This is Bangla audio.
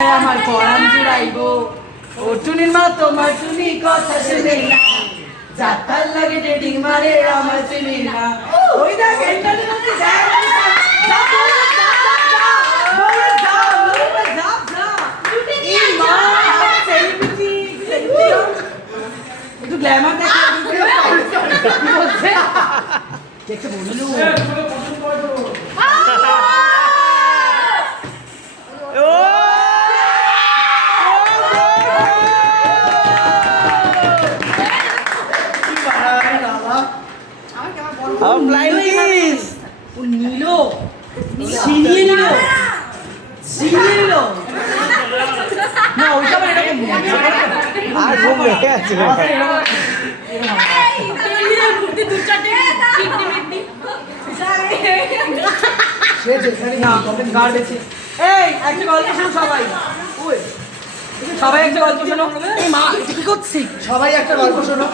আমার পরাণ জুড়াইব ও টুনির মা তোমার টুনি কথা শুনে না যাতার লাগে ডেটিং মারে আমার চিনি না ওই দেখ এন্টারনেট হচ্ছে যায় একটু গ্ল্যামার দেখতে বললু সবাই একটা গল্প শোনো। সবাই একটা গল্প শোনো।